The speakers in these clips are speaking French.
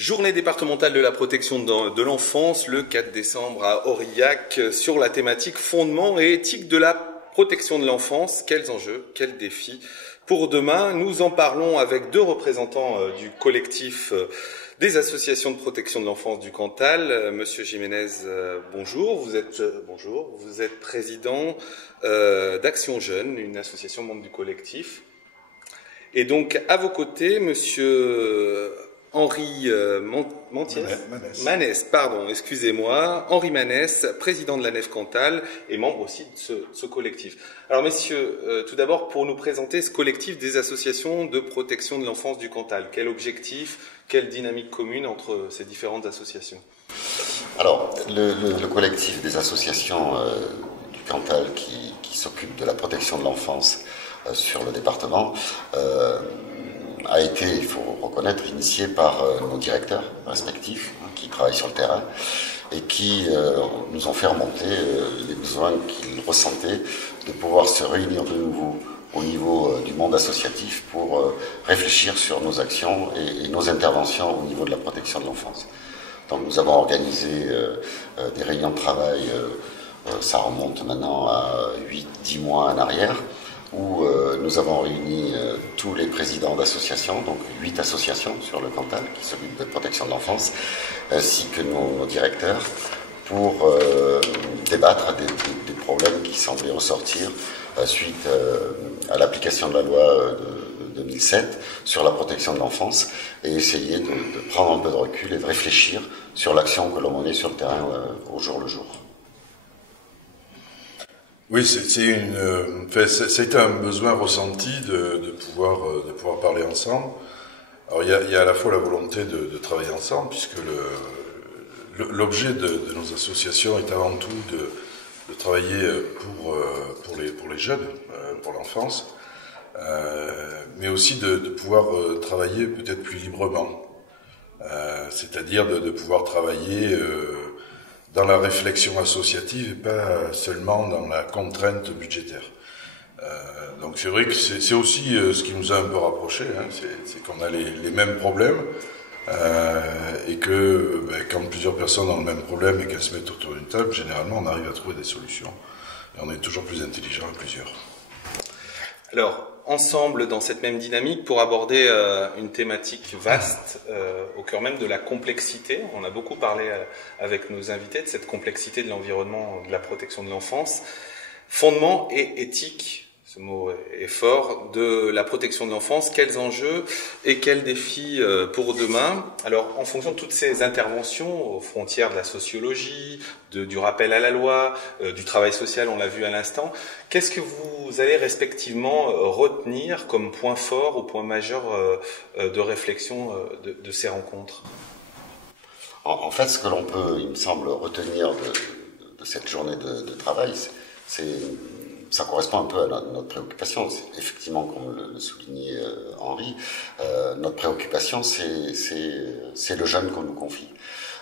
Journée départementale de la protection de l'enfance, le 4 décembre à Aurillac, sur la thématique fondement et éthique de la protection de l'enfance. Quels enjeux, quels défis pour demain? Nous en parlons avec deux représentants du collectif des associations de protection de l'enfance du Cantal. Monsieur Jiménez, bonjour. Vous êtes président d'Action Jeune, une association membre du collectif. Et donc, à vos côtés, monsieur Henri Manès, pardon, excusez-moi, Henri Manès, président de la Nef Cantal et membre aussi de ce collectif. Alors messieurs, tout d'abord pour nous présenter ce collectif des associations de protection de l'enfance du Cantal. Quel objectif, quelle dynamique commune entre ces différentes associations? Alors, le collectif des associations du Cantal qui s'occupe de la protection de l'enfance sur le département a été, il faut reconnaître, initié par nos directeurs respectifs qui travaillent sur le terrain et qui nous ont fait remonter les besoins qu'ils ressentaient de pouvoir se réunir de nouveau au niveau du monde associatif pour réfléchir sur nos actions et nos interventions au niveau de la protection de l'enfance. Donc nous avons organisé des réunions de travail, ça remonte maintenant à 8-10 mois en arrière, où nous avons réuni tous les présidents d'associations, donc 8 associations sur le Cantal qui s'occupent de la protection de l'enfance, ainsi que nos directeurs, pour débattre des problèmes qui semblaient ressortir suite à l'application de la loi de 2007 sur la protection de l'enfance et essayer de prendre un peu de recul et de réfléchir sur l'action que l'on menait sur le terrain au jour le jour. Oui, c'est un besoin ressenti de pouvoir parler ensemble. Alors il y a à la fois la volonté de travailler ensemble, puisque l'objet de nos associations est avant tout de travailler pour les jeunes, pour l'enfance, mais aussi de pouvoir travailler peut-être plus librement, c'est-à-dire de pouvoir travailler dans la réflexion associative et pas seulement dans la contrainte budgétaire. Donc c'est vrai que c'est aussi ce qui nous a un peu rapprochés, c'est qu'on a les mêmes problèmes et que quand plusieurs personnes ont le même problème et qu'elles se mettent autour d'une table, généralement on arrive à trouver des solutions et on est toujours plus intelligent à plusieurs. Alors, ensemble dans cette même dynamique pour aborder une thématique vaste au cœur même de la complexité. On a beaucoup parlé avec nos invités de cette complexité de l'environnement, de la protection de l'enfance. Fondement et éthique, ce mot est fort, de la protection de l'enfance. Quels enjeux et quels défis pour demain? Alors, en fonction de toutes ces interventions aux frontières de la sociologie, du rappel à la loi, du travail social, on l'a vu à l'instant, qu'est-ce que vous allez respectivement retenir comme point fort ou point majeur de réflexion de ces rencontres? En fait, ce que l'on peut, il me semble, retenir de cette journée de travail, ça correspond un peu à notre préoccupation. Effectivement, comme le soulignait Henri, notre préoccupation, c'est le jeune qu'on nous confie.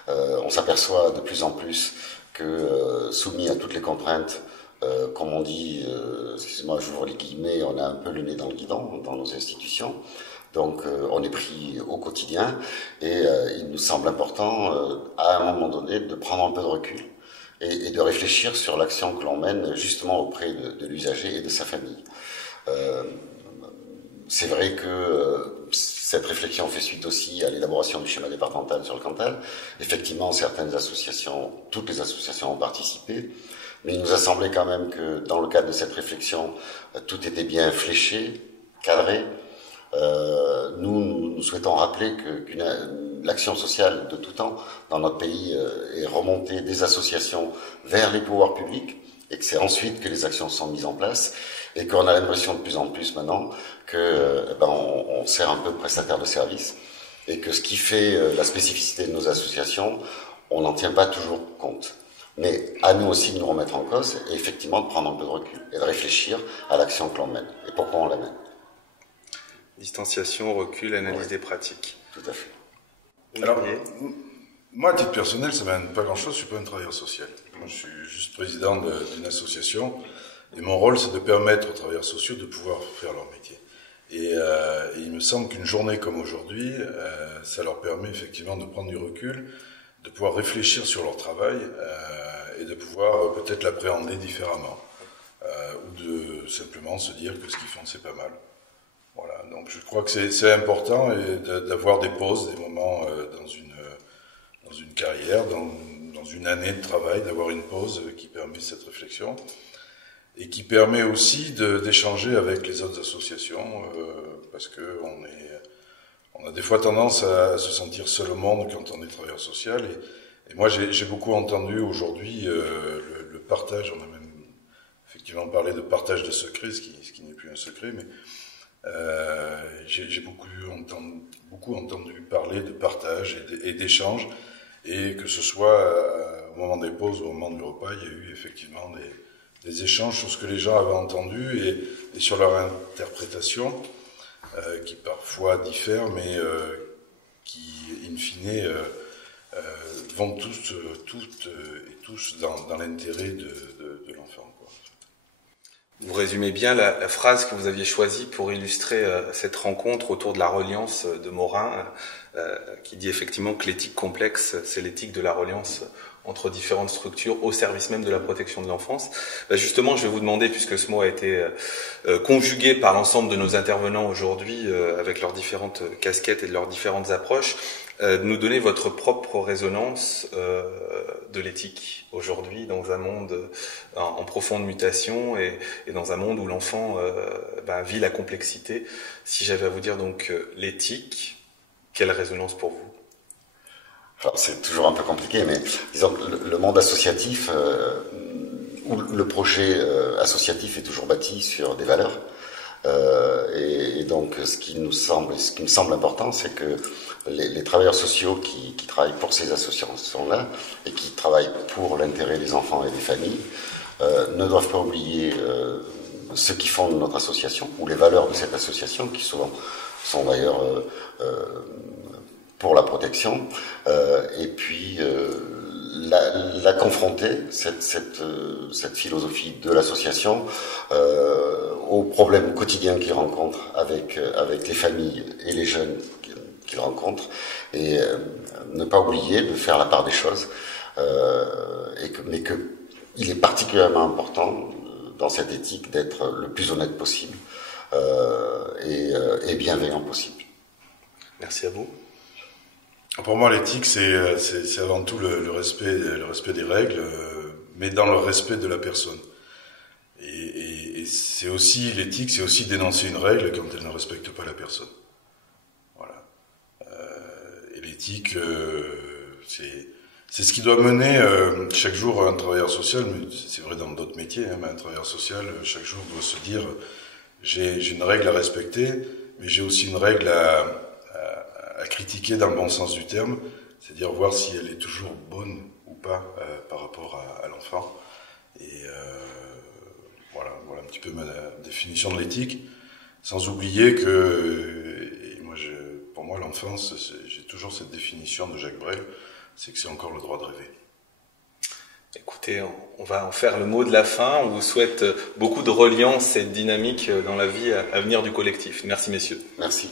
On s'aperçoit de plus en plus que, soumis à toutes les contraintes, comme on dit, excusez-moi, j'ouvre les guillemets, on a un peu le nez dans le guidon dans nos institutions. Donc on est pris au quotidien et il nous semble important, à un moment donné, de prendre un peu de recul et de réfléchir sur l'action que l'on mène justement auprès de l'usager et de sa famille. C'est vrai que cette réflexion fait suite aussi à l'élaboration du schéma départemental sur le Cantal. Effectivement, certaines associations, toutes les associations ont participé, mais il nous a semblé quand même que dans le cadre de cette réflexion, tout était bien fléché, cadré. Nous souhaitons rappeler que l'action sociale de tout temps dans notre pays est remontée des associations vers les pouvoirs publics et que c'est ensuite que les actions sont mises en place et qu'on a l'impression de plus en plus maintenant que on sert un peu de prestataire de service et que ce qui fait la spécificité de nos associations, on n'en tient pas toujours compte. Mais à nous aussi de nous remettre en cause et effectivement de prendre un peu de recul et de réfléchir à l'action que l'on mène et pourquoi on la mène. Distanciation, recul, analyse des pratiques. Tout à fait. Alors, moi, à titre personnel, ça ne m'amène pas grand-chose, je ne suis pas un travailleur social. Moi, je suis juste président d'une association et mon rôle, c'est de permettre aux travailleurs sociaux de pouvoir faire leur métier. Et il me semble qu'une journée comme aujourd'hui, ça leur permet effectivement de prendre du recul, de pouvoir réfléchir sur leur travail et de pouvoir peut-être l'appréhender différemment. Ou de simplement se dire que ce qu'ils font, c'est pas mal. Voilà, donc je crois que c'est important d'avoir des pauses, des moments dans une carrière, dans une année de travail, d'avoir une pause qui permet cette réflexion et qui permet aussi d'échanger avec les autres associations parce que on a des fois tendance à se sentir seul au monde quand on est travailleur social et moi j'ai beaucoup entendu aujourd'hui le partage, on a même effectivement parlé de partage de secrets, ce qui n'est plus un secret, mais j'ai beaucoup entendu parler de partage et d'échange, et que ce soit au moment des pauses ou au moment du repas, il y a eu effectivement des échanges sur ce que les gens avaient entendu et sur leur interprétation, qui parfois diffèrent, mais qui, in fine, vont toutes et tous dans l'intérêt de l'enfant. Vous résumez bien la phrase que vous aviez choisie pour illustrer cette rencontre autour de la reliance de Morin, qui dit effectivement que l'éthique complexe, c'est l'éthique de la reliance entre différentes structures au service même de la protection de l'enfance. Justement, je vais vous demander, puisque ce mot a été conjugué par l'ensemble de nos intervenants aujourd'hui, avec leurs différentes casquettes et leurs différentes approches, de nous donner votre propre résonance de l'éthique aujourd'hui dans un monde en profonde mutation et dans un monde où l'enfant vit la complexité. Si j'avais à vous dire donc l'éthique, quelle résonance pour vous? Alors c'est toujours un peu compliqué, mais disons le monde associatif, où le projet associatif est toujours bâti sur des valeurs. Et donc ce qui me semble important, c'est que les travailleurs sociaux qui travaillent pour ces associations-là et qui travaillent pour l'intérêt des enfants et des familles ne doivent pas oublier ce qui fonde notre association ou les valeurs de cette association, qui souvent sont d'ailleurs pour la protection, et puis la confronter, cette philosophie de l'association, aux problèmes quotidiens qu'ils rencontrent avec les familles et les jeunes qu'ils rencontrent, et ne pas oublier de faire la part des choses, mais qu'il est particulièrement important dans cette éthique d'être le plus honnête possible et bienveillant possible. Merci à vous. Pour moi, l'éthique, c'est avant tout le respect des règles, mais dans le respect de la personne. Et c'est aussi l'éthique, c'est aussi dénoncer une règle quand elle ne respecte pas la personne. Voilà. Et l'éthique, c'est ce qui doit mener chaque jour un travailleur social, mais c'est vrai dans d'autres métiers, mais un travailleur social chaque jour doit se dire j'ai une règle à respecter, mais j'ai aussi une règle à critiquer dans le bon sens du terme, c'est-à-dire voir si elle est toujours bonne ou pas par rapport à l'enfant. Et voilà un petit peu ma définition de l'éthique, sans oublier que, pour moi l'enfance, j'ai toujours cette définition de Jacques Brel, c'est que c'est encore le droit de rêver. Écoutez, on va en faire le mot de la fin. On vous souhaite beaucoup de reliance et de dynamique dans la vie à venir du collectif. Merci messieurs. Merci.